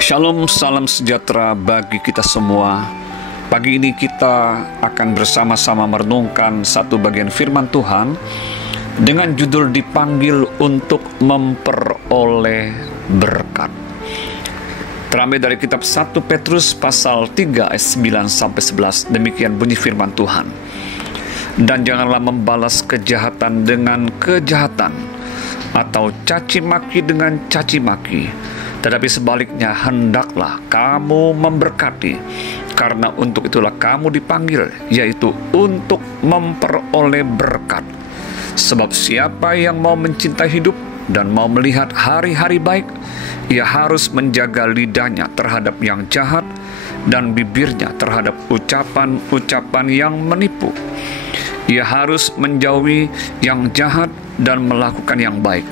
Shalom, salam sejahtera bagi kita semua. Pagi ini kita akan bersama-sama merenungkan satu bagian firman Tuhan dengan judul dipanggil untuk memperoleh berkat. Terambil dari kitab 1 Petrus pasal 3 ayat 9-11. Demikian bunyi firman Tuhan. Dan janganlah membalas kejahatan dengan kejahatan, atau caci maki dengan caci maki, tetapi sebaliknya hendaklah kamu memberkati, karena untuk itulah kamu dipanggil, yaitu untuk memperoleh berkat. Sebab siapa yang mau mencintai hidup dan mau melihat hari-hari baik, ia harus menjaga lidahnya terhadap yang jahat dan bibirnya terhadap ucapan-ucapan yang menipu. Ia harus menjauhi yang jahat dan melakukan yang baik.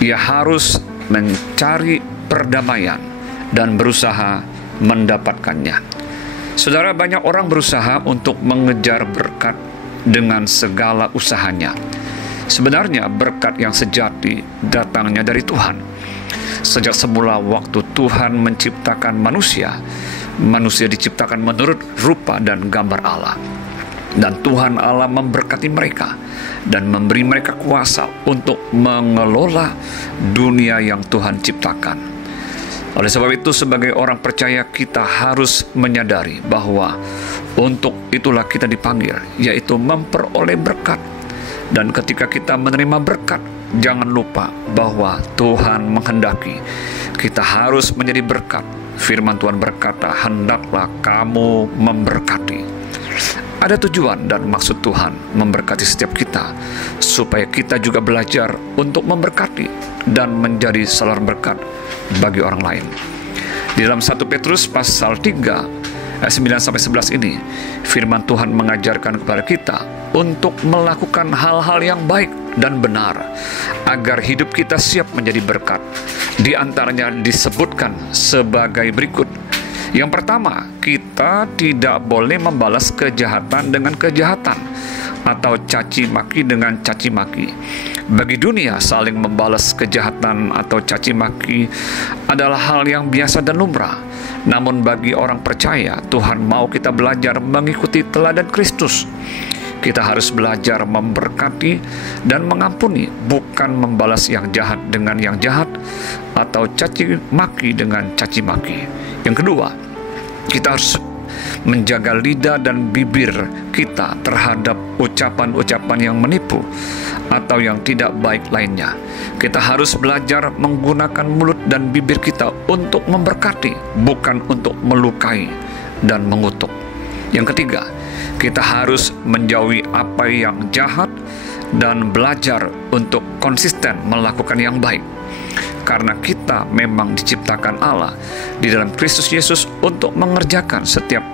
Ia harus mencari perdamaian dan berusaha mendapatkannya. Saudara, banyak orang berusaha untuk mengejar berkat dengan segala usahanya. Sebenarnya berkat yang sejati datangnya dari Tuhan. Sejak semula waktu Tuhan menciptakan manusia, manusia diciptakan menurut rupa dan gambar Allah. Dan Tuhan Allah memberkati mereka dan memberi mereka kuasa untuk mengelola dunia yang Tuhan ciptakan. Oleh sebab itu, sebagai orang percaya, kita harus menyadari bahwa untuk itulah kita dipanggil, yaitu memperoleh berkat. Dan ketika kita menerima berkat, jangan lupa bahwa Tuhan menghendaki kita harus menjadi berkat. Firman Tuhan berkata, hendaklah kamu memberkati. Ada tujuan dan maksud Tuhan memberkati setiap kita, supaya kita juga belajar untuk memberkati dan menjadi saluran berkat bagi orang lain. Di dalam 1 Petrus pasal 3 ayat 9-11 ini, firman Tuhan mengajarkan kepada kita untuk melakukan hal-hal yang baik dan benar, agar hidup kita siap menjadi berkat. Di antaranya disebutkan sebagai berikut. Yang pertama, kita tidak boleh membalas kejahatan dengan kejahatan, atau caci maki dengan caci maki. Bagi dunia, saling membalas kejahatan atau caci maki adalah hal yang biasa dan lumrah. Namun bagi orang percaya, Tuhan mau kita belajar mengikuti teladan Kristus. Kita harus belajar memberkati dan mengampuni, bukan membalas yang jahat dengan yang jahat atau caci maki dengan caci maki. Yang kedua, kita harus menjaga lidah dan bibir kita terhadap ucapan-ucapan yang menipu atau yang tidak baik lainnya. Kita harus belajar menggunakan mulut dan bibir kita untuk memberkati, bukan untuk melukai dan mengutuk. Yang ketiga, kita harus menjauhi apa yang jahat dan belajar untuk konsisten melakukan yang baik. Karena kita memang diciptakan Allah di dalam Kristus Yesus untuk mengerjakan setiap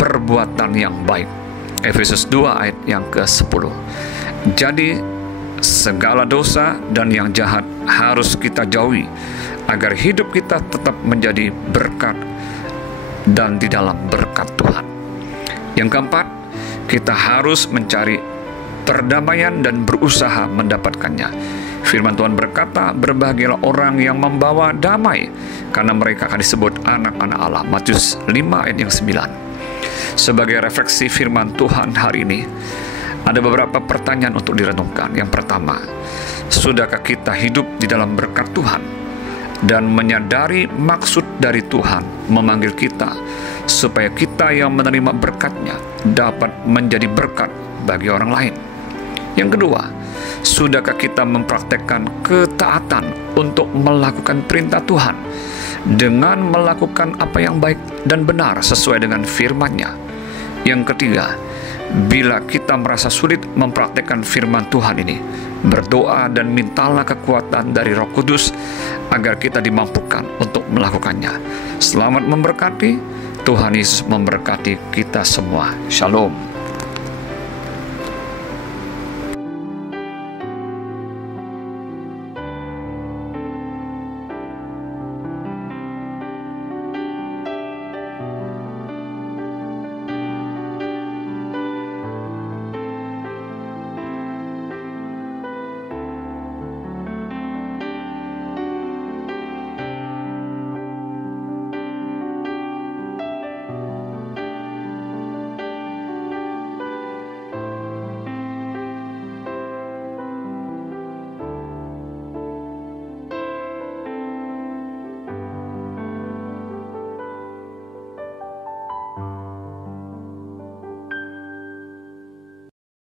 perbuatan yang baik. Efesus 2 ayat yang ke-10. Jadi segala dosa dan yang jahat harus kita jauhi, agar hidup kita tetap menjadi berkat dan di dalam berkat Tuhan. Yang keempat, kita harus mencari perdamaian dan berusaha mendapatkannya. Firman Tuhan berkata, berbahagialah orang yang membawa damai, karena mereka akan disebut anak-anak Allah. Matius 5 ayat yang 9. Sebagai refleksi firman Tuhan hari ini, ada beberapa pertanyaan untuk direnungkan. Yang pertama, sudahkah kita hidup di dalam berkat Tuhan dan menyadari maksud dari Tuhan memanggil kita, supaya kita yang menerima berkat-Nya dapat menjadi berkat bagi orang lain? Yang kedua, sudahkah kita mempraktekkan ketaatan untuk melakukan perintah Tuhan dengan melakukan apa yang baik dan benar sesuai dengan firman-Nya? Yang ketiga, bila kita merasa sulit mempraktekkan firman Tuhan ini, berdoa dan mintalah kekuatan dari Roh Kudus agar kita dimampukan untuk melakukannya. Selamat memberkati. Tuhan Yesus memberkati kita semua. Shalom.